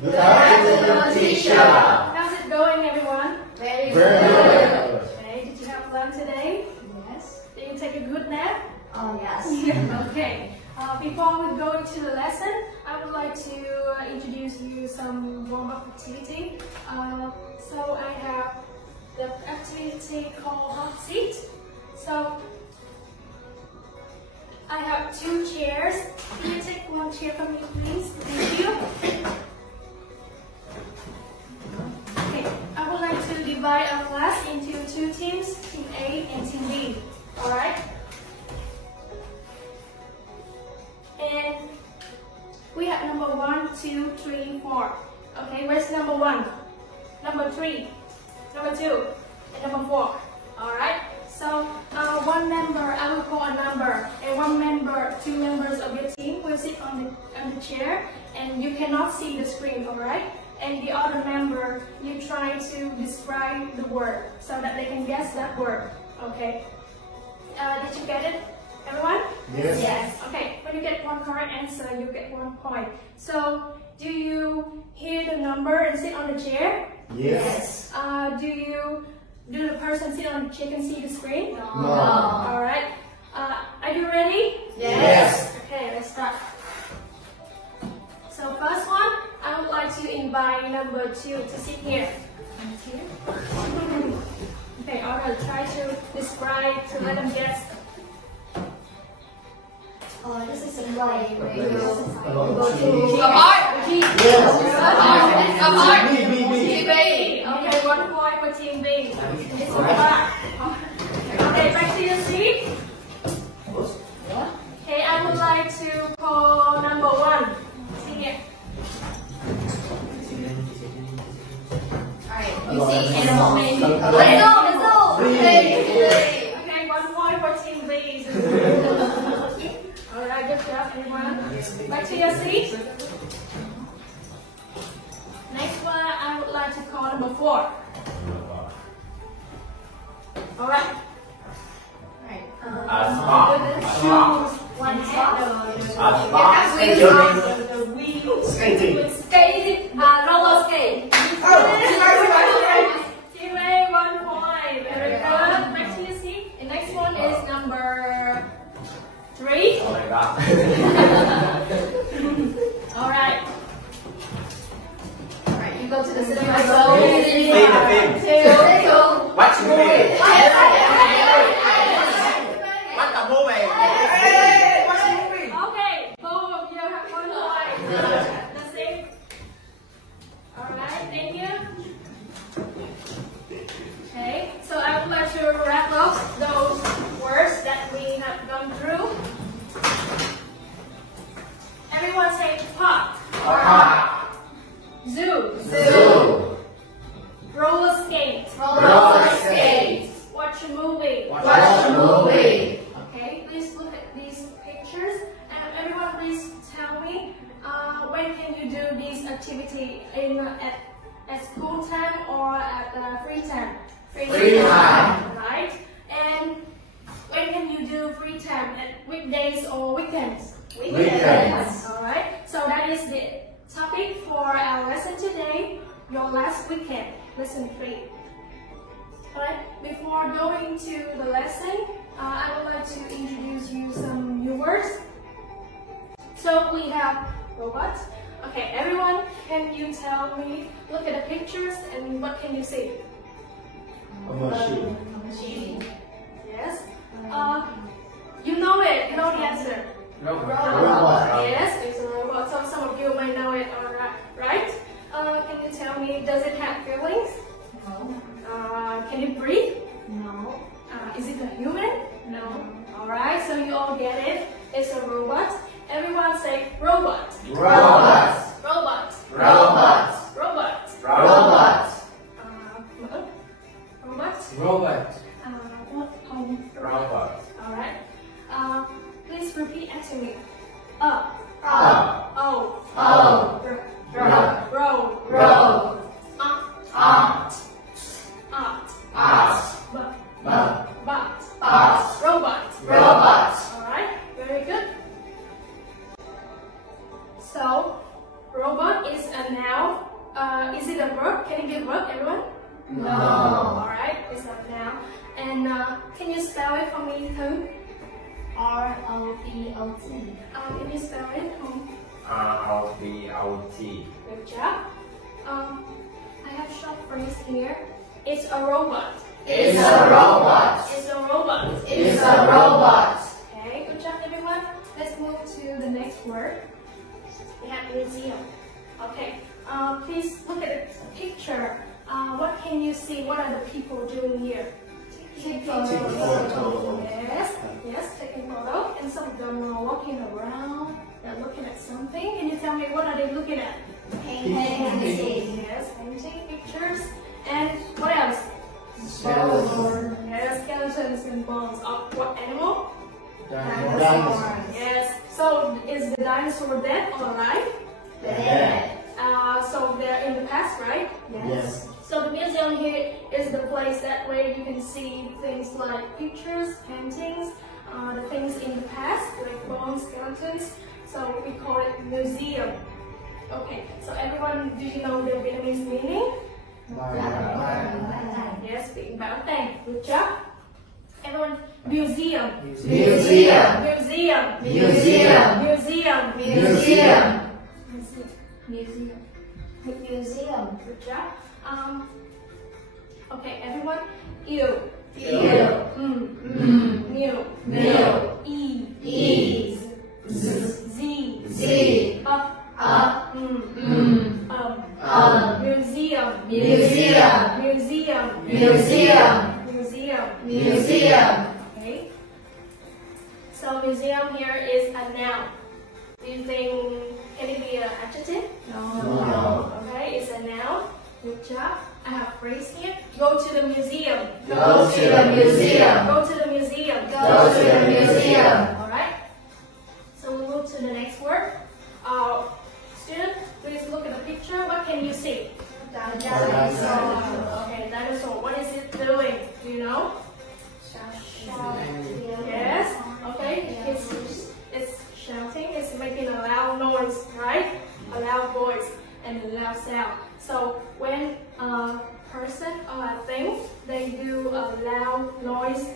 Good afternoon, teacher. How's it going, everyone? Very good. Okay, did you have fun today? Yes. Did you take a good nap? Oh, yes. Okay. Before we go into the lesson, I would like to introduce you some warm-up activity. So I have the activity called hot seat. So I have 2 chairs. Can you take 1 chair from me, please? Thank you. Okay, I would like to divide our class into 2 teams, Team A and Team B. Alright? And we have number 1, 2, 3, 4. Okay, where's number 1? Number 3, number 2, and number 4. Alright? So, one member, I will call a number, and 2 members of your team will sit on the chair, and you cannot see the screen, alright? And the other member, you try to describe the word, so that they can guess that word, okay? Did you get it, everyone? Yes. Yes. Okay, when you get 1 correct answer, you get 1 point. So, do you hear the number and sit on the chair? Yes. Do the person sit on the chair can see the screen? No. Alright. Are you ready? Yes. Okay, let's start. So first one, I would like to invite number 2 to sit here. Okay, alright, try to describe to let them guess. Oh, this is a play where you About go cheese. to Me. Okay, 1 point for team B. It's a bar. Okay, back to your seat. Okay, I would like to call number 1. Sit here. Alright, you see animal menu. Let's go! Okay, 1 point for team B. Alright, good job everyone. Back to your seat. Next one, I would like to call number 4. Alright. One skating. Roller skate. Team A, 1 point. Very good. Back to your seat. The next one is number 3. Oh my God. Alright. Alright, you go to the cinema. See the film. Watch the movie. Watch the movie. Okay, both of you have 1 point. That's it. Alright, thank you. Okay, so I would like to wrap up those words that we have gone through. Everyone say park. Zoo. Roller skate. Watch a movie. Okay, please look at these pictures and everyone please tell me when can you do this activity at school time or at free time? Free time. Right? And when can you do free time? At weekdays or weekends? Weekends. Alright, so that is the topic for our lesson today, your last weekend, lesson 3. Alright, before going to the lesson, I would like to introduce you some new words. So we have robot. Okay, everyone, can you tell me, look at the pictures and what can you see? A machine. Yes. You know it, you know the answer. Robot. Yes, it's a robot. So some of you might know it, right? Can you tell me, does it have feelings? No. Can it breathe? No. Is it a human? No. Alright, so you all get it. It's a robot. Everyone say robot. Robot. Robot. Robot. Robot. Robot. Robot. Robot. Robot. Alright. Please repeat after me. Up. O. Row. Robot. Alright, very good. So, robot is a noun Is it a verb? Can you give verb, everyone? No. Alright, it's a noun. And can you spell it for me too? R-O-B-O-T. Can you spell it? R-O-B-O-T. Good job. I have short phrase here. It's a robot. It's a robot. It's a robot. It's a robot. Okay, good job everyone. Let's move to the next word. We have museum. Okay, please look at the picture. What can you see? What are the people doing here? Taking photos. Yes, taking photos. And some of them are walking around. They're looking at something. Can you tell me what are they looking at? Painting. Yes, painting pictures. And what else? Bones. Yes, skeletons and bones of what animal? Dinosaurs. Yes. So is the dinosaur dead or alive? Dead. So they're in the past, right? Yes. So the museum here is the place that where you can see things like pictures, paintings, the things in the past like bones, skeletons. So we call it museum. Okay. So everyone, do you know the Vietnamese meaning? Yes, being bảo tàng. Good job. Everyone, museum. Museum. Museum. Museum. Museum. Museum. Museum. Museum. Good job. Okay, everyone. Yêu. Yêu. Meal. Meal. E. E. Z. Z. Up. Up. Museum. Museum. Museum. Museum. Museum. Museum. Okay. So museum here is a noun. Do you think, can it be an adjective? No. Okay, it's a noun. Good job. I have a phrase here. Go to the museum. Go to the museum. Go to the museum. Go to the museum. Alright. So we'll move to the next word. Student, please look at the picture. What can you see? Dinosaur. Okay, dinosaur. What is it doing? Do you know? Yes. Okay. It's shouting. It's making a loud noise, right? A loud voice and a loud sound. So when a person or a thing they do a loud noise,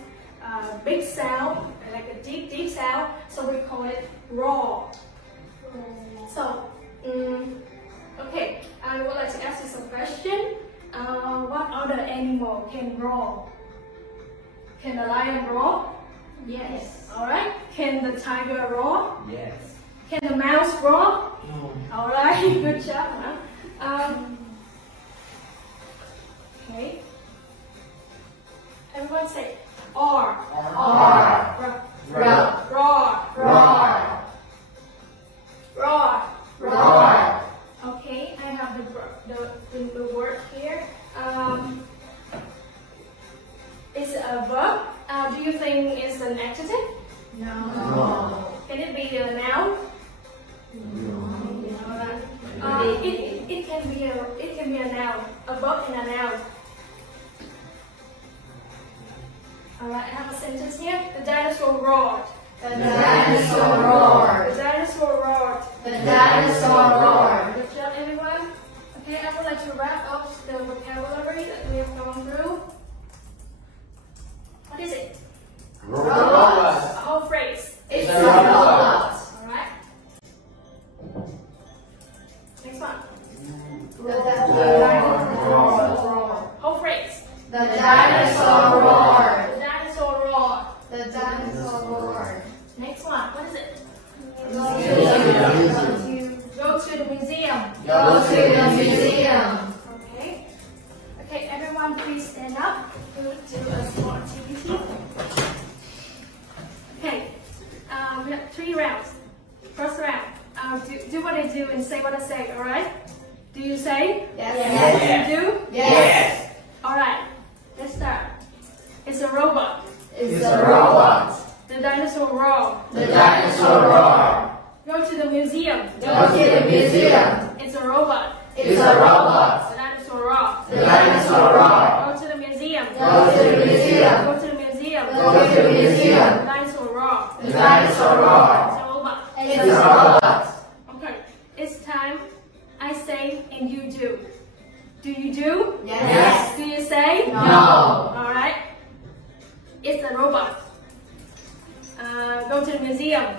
big sound, like a deep sound, so we call it roar. So, okay, I would like to ask you some question. What other animal can roar? Can the lion roar? Yes. Alright. Can the tiger roar? Yes. Can the mouse roar? No. Alright, good job. Okay. Everyone say R. R. Roar. Roar. Roar. Roar. Okay, I have the word here. It's a verb. Do you think it's an adjective? No. Can it be a noun? It can be a noun. A verb and a noun. Alright, I have a sentence here. The dinosaur roared. The dinosaur roared. The dinosaur roared. The dinosaur roared. Good job, everyone. Okay, I would like to wrap up the vocabulary that we have gone through. What is it? Robot. A whole phrase. It's a robot. Alright. Next one. The dinosaur roared. Whole phrase. The dinosaur roared. The dinosaur roared. The dinosaur roared. Next one. What is it? Museum. Go to the museum. Go to the museum. Okay. Okay, everyone please stand up. We'll do a small activity. Okay. We have 3 rounds. First round. Do what I do and say what I say, alright? Do you say? Yes. You do? Yes. Alright. Let's start. It's a robot. It's a robot. The dinosaur roared. The dinosaur roared. Go to the museum. Go to the museum. It's a robot. It's a robot. The dinosaur roared. The dinosaur roared. Go to the museum. Go to the museum. Go to the museum. Go to the museum. The dinosaur roared. The dinosaur roared. It's a robot. It's a robot. Okay. It's time I say and you do. Do you do? Yes. Do you say? No. Alright. It's a robot. Go to the museum.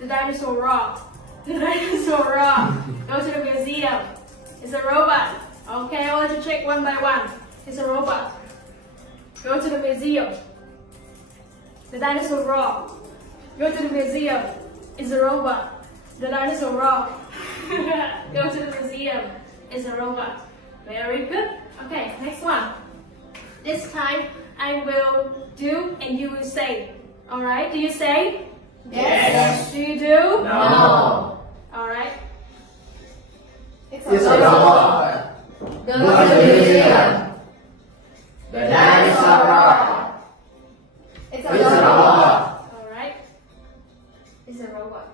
The dinosaur raw. The dinosaur raw. Go to the museum. It's a robot. Okay, I'll let you check one by one. It's a robot. Go to the museum. The dinosaur raw. Go to the museum. It's a robot. The dinosaur raw. Go to the museum. It's a robot. Very good. Okay, next one. This time I will do and you will say. Alright, do you say? Yes. Do you do? No. Alright. It's a robot. Go to the museum. The dinosaur rock. It's a robot. Alright. It's a robot.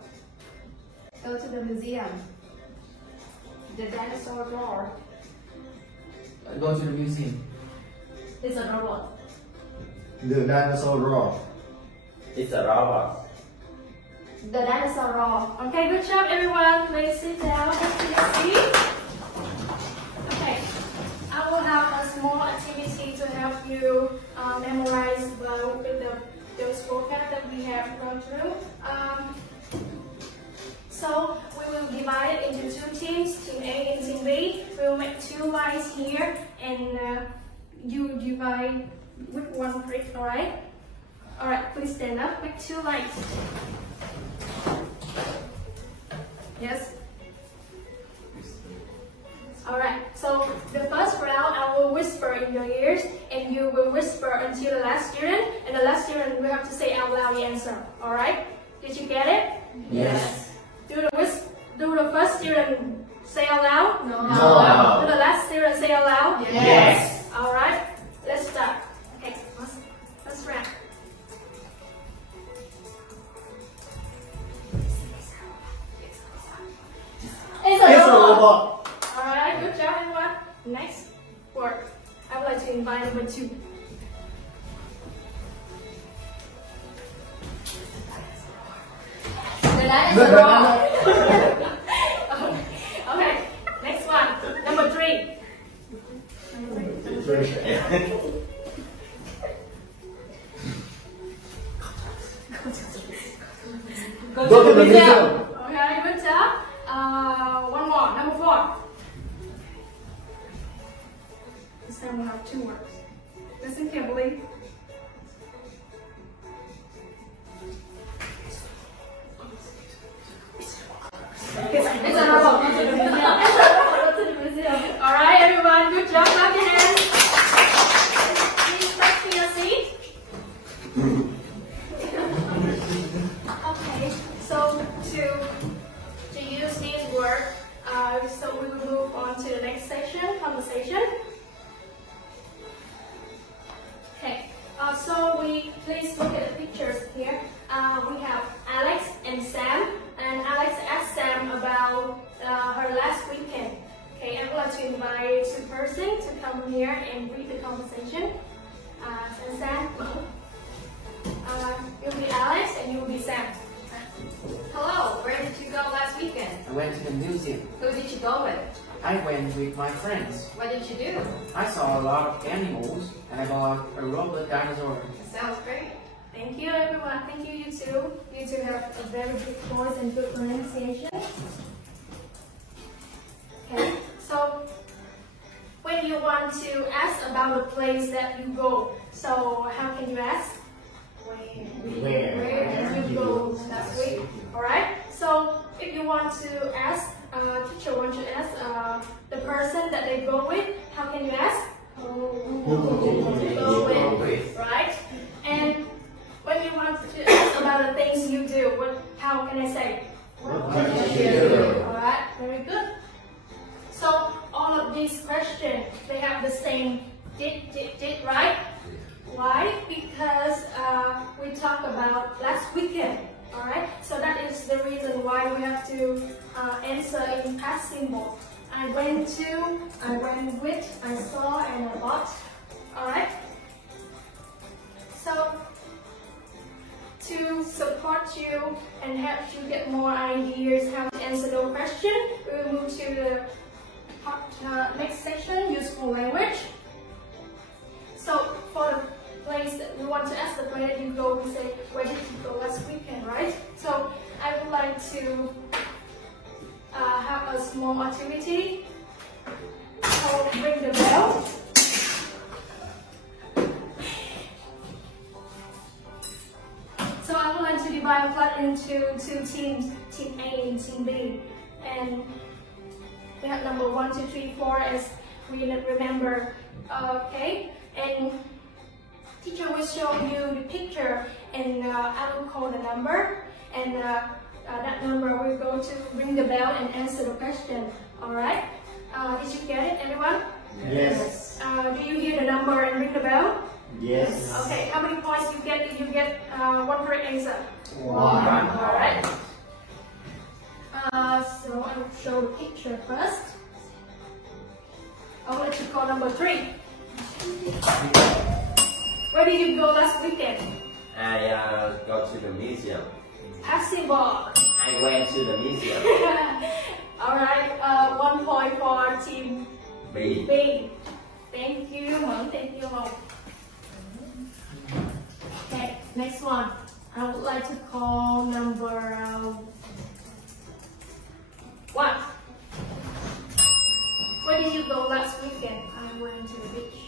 Go to the museum. The dinosaur roar. Go to the museum. It's a robot. The dinosaur rock. It's a robot. The dinosaur roar. Okay, good job everyone. Please sit down and take a seat. Okay, I will have a small activity to help you memorize those vocab that we have gone through. So we will divide it into two teams, team A and team B. We will make two lines here and you divide with one brick, alright? Alright, please stand up, make two lines. Yes? Alright, so the first round I will whisper in your ears and you will whisper until the last student and the last student will have to say out loud the answer. Alright? Did you get it? Yes. Do the first student say out loud? No. Do the last student say out loud? Yes. Alright, let's start. Okay, first round. It's a robot. Alright, good job everyone. Next word. I would like to invite number 2. The dinosaur roar. Okay, next one. Number 3. Go to the museum. Okay, good job. One more. Number 4. This time we'll have 2 words. Listen carefully. It's a robot. Go to the museum. Go to the museum. Alright, everyone, good job. Clap your hands. Please back to your seat. Okay, so to use these words, so we will move on to the next section, conversation. Okay, so please look at the pictures here. We have Alex and Sam, and Alex asked Sam about her last weekend. Okay, I would like to invite 2 persons to come here and read the conversation. And Sam, you'll be Alex and you'll be Sam. Hello, where did you go last weekend? I went to the museum. Who did you go with? I went with my friends. What did you do? I saw a lot of animals and I bought a robot dinosaur. Sounds great. Thank you everyone, thank you too. You two have a very good voice and good pronunciation. Okay, so when you want to ask about the place that you go, so how can you ask? Where did you go last week? Alright, so if you want to ask, teacher wants to ask the person that they go with, how can you ask? Who did you go with? Right? And when you want to ask about the things you do, how can I say? What did you do? Alright, very good. So all of these questions, they have the same did, right? Why? Because we talked about last weekend. Alright, so that is the reason why we have to answer in past simple. I went to, I went with, I saw, and I bought. Alright? So, to support you and help you get more ideas how to answer those questions, we will move to the next section, use beautiful language. So for the place that we want to ask the place that you go, we say, where did you go last weekend, right? So I would like to have a small activity called ring the bell. So I would like to divide a class into two teams, Team A and Team B. And we have number 1, 2, 3, 4 as we remember, okay? And teacher will show you the picture and I will call the number. And that number will go to ring the bell and answer the question, alright? Did you get it, everyone? Yes. Do you hear the number and ring the bell? Yes. Okay, how many points you get if you get one correct answer? 1. Alright. So I will show the picture first. I will let you call number 3. Where did you go last weekend? I go to the museum. Basketball. I went to the museum. Alright, 1 point for team B. B. Thank you, Mom. Thank you, Mom. Okay, next one. I would like to call number 1. Where did you go last weekend? I went to the beach.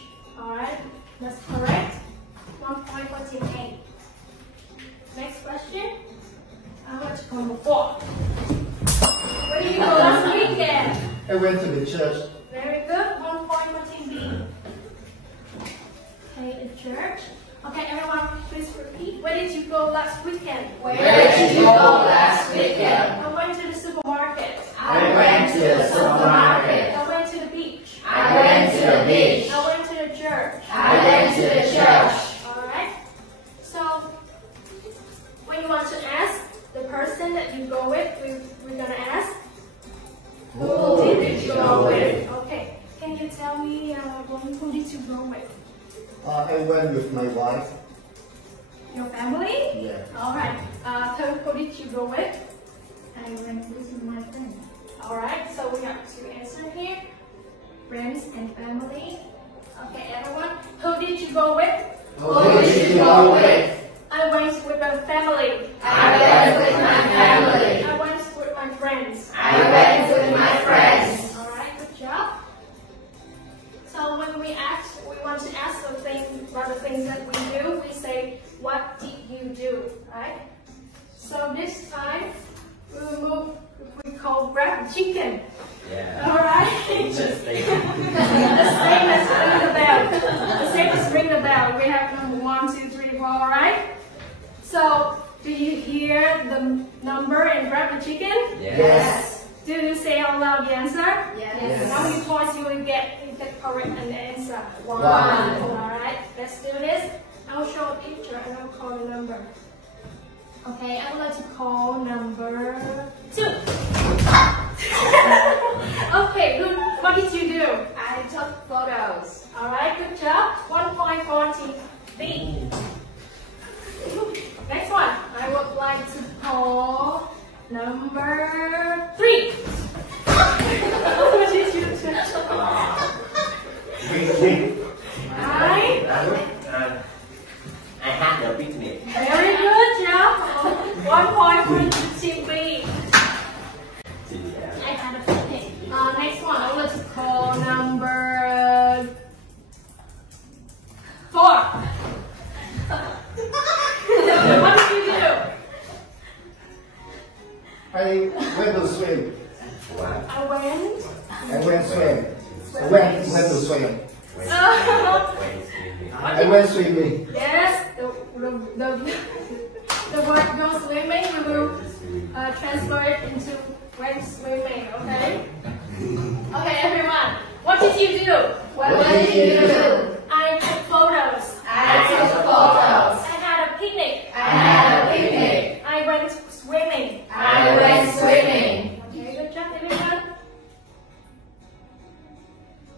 Alright, that's correct. 1 point for team A. Next question. I want to call number 4. Where did you go last weekend? I went to the church. Very good. 1 point for team B. Okay, the church. Okay, everyone, please repeat. Where did you go last weekend? Where did you go last weekend? I went to the supermarket. I went to the supermarket. I went to the beach. I went to the beach. I went to the church. I went to the church. Alright. So, when you want to ask the person that you go with, we're gonna ask, Who did you go with? Okay. Can you tell me who did you go with? I went with my wife. Your family? Yeah. Alright. Who did you go with? I went with my friend. Alright, so we have two answers here. Friends and family. Okay, everyone. Who did you go with? Who did you go with? I went with my family. I went with my family. I went with my friends. I went with my friends. Alright, good job. So when we want to ask something about the things that we do, we say, what did you do? Right? So this time, we will move, we call grab chicken. Yeah. Alright? Interesting. The same as ring the bell. The same as ring the bell. We have number 1, 2, 3, 4, alright? So, do you hear the number and grab the chicken? Yes. Do you say out loud the answer? Yes. How many points you will get if you correct an answer? 1. Alright, let's do this. I'll show a picture and I'll call the number. Okay, I would like to call number 2. Okay, good. What did you do? I took photos. Alright, good job. 1 point for team B. Next one, I would like to call number 3. What did you do? Picnic. Right? I had a picnic. Very good job. 1 point for team B. I had a picnic. Next one, I would like to call number 4. What did you do? I went to swim. Wow. I went. I went swim. I went to swim. I When went swimming. Yes, the word go swimming, we will transfer it into went swimming, okay? Okay, everyone, what did you do? What did you do? I took photos. I took photos. I had a picnic. I had a picnic. I went swimming. I went swimming. Okay, good job, everyone.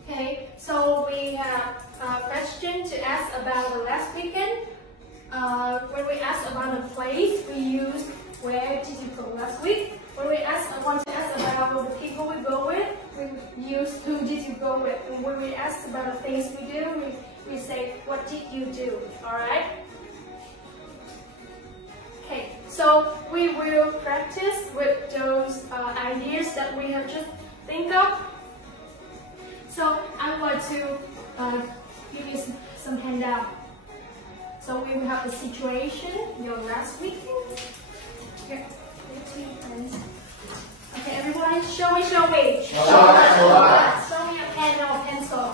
Okay, so we have a question to ask about the last weekend. When we ask about the place, we use where did you go last week. When we want to ask about the people we go with, we use who did you go with. And when we ask about the things we do, we say what did you do. Alright? Okay, so we will practice with those ideas that we have just think of. So I'm going to give you some handout. So we will have a situation, your last weekend. Here, okay, everyone, show me. Show me a pen or pencil.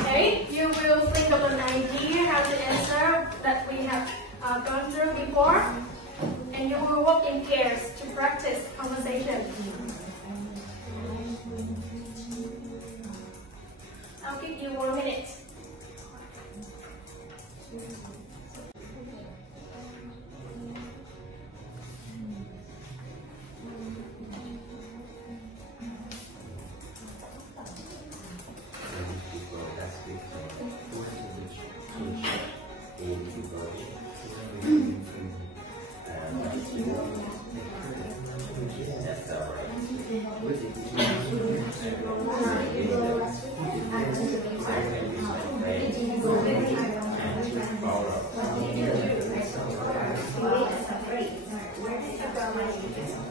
Okay, you will think of an idea how to answer that we have gone through before, and you will work in pairs to practice conversation. I'll give you 1 minute.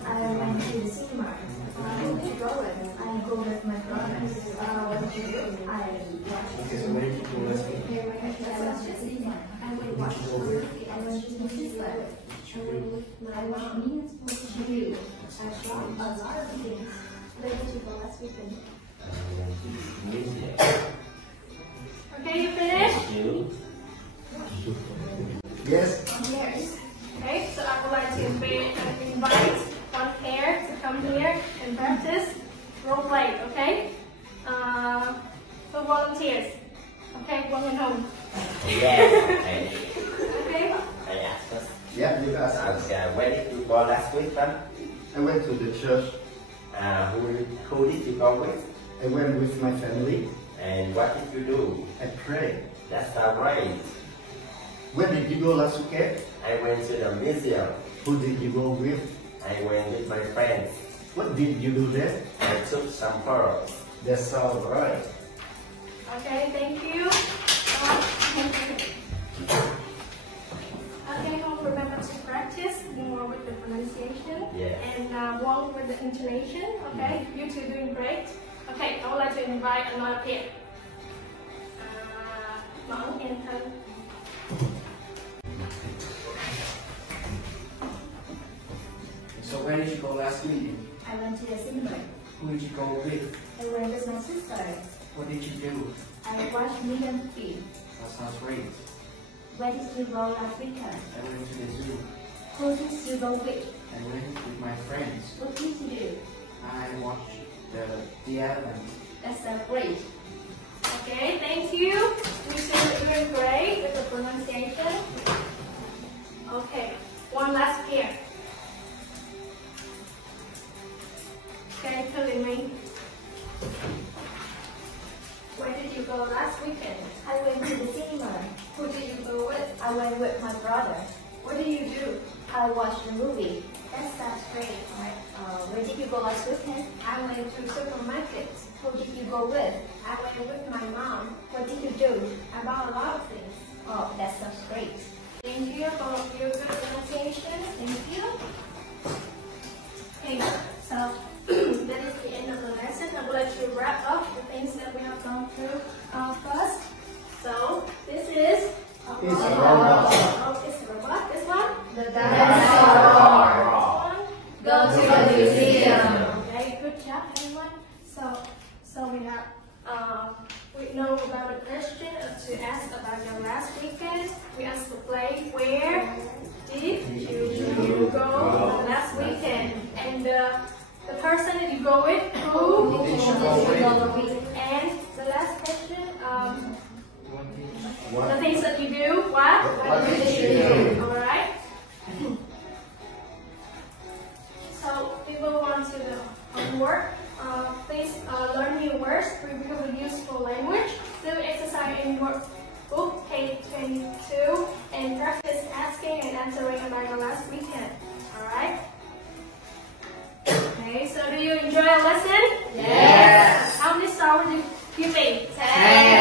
I went to the cinema. Where did you go with? I go with my brother. What did you do? I watched the movie. I went watch the movie. I went to the sister. I watched Nina's. What did you do? I shot a lot of things. Where did you go last weekend? Okay, you finished? Yes. Yes. Okay, so I would like to invite one pair to come here and practice role play, okay? For volunteers. Okay, one at home. Yeah. Okay? I asked us. Yeah, you guys ask. Where did you go last week, then? I went to the church. Who did you go with? I went with my family. And what did you do? I prayed. That's alright. Where did you go last weekend? I went to the museum. Who did you go with? I went with my friends. What did you do there? I took some pearls. That's all right. Okay, thank you. Okay, home, remember to practice more with the pronunciation and one with the intonation. Okay, you two doing great. Okay, I would like to invite another pair. Mom and Thân. So where did you go last week? I went to the cinema. Who did you go with? I went with my sister. What did you do? I watched Nina's movie. That sounds great. Where did you go last weekend? I went to the zoo. Who did you go with? I went with my friends. What did you do? I watched the island. That's great. Okay, thank you. You two are doing great with the pronunciation. Okay, one last pair. Okay, tell me. Where did you go last weekend? I went to the cinema. Who did you go with? I went with my brother. What did you do? I watched the movie. That's great. Where did you go last weekend? I went to supermarket. Who did you go with? I went with my mom. What did you do? I bought a lot of things. Oh, that sounds great. Thank you for your good pronunciation. Thank you. Okay, so that is the end of the lesson. I would like to wrap up the things that we have gone through first. So this is It's a robot. Oh, it's a robot. This one? The dinosaur. This one? Go to the museum. Okay, good job, everyone. So we have we know about the question to ask about your last weekend. We asked to play where did you go last weekend, and the person that you go with, who did you go with? And the last question, the things that you do, what did you do? All right. So we will on to the homework. Please learn new words, review the useful language, do exercise in workbook page 22, and practice asking and answering about your last weekend. Alright? Okay, so do you enjoy our lesson? Yes. How many stars would you give me? 10.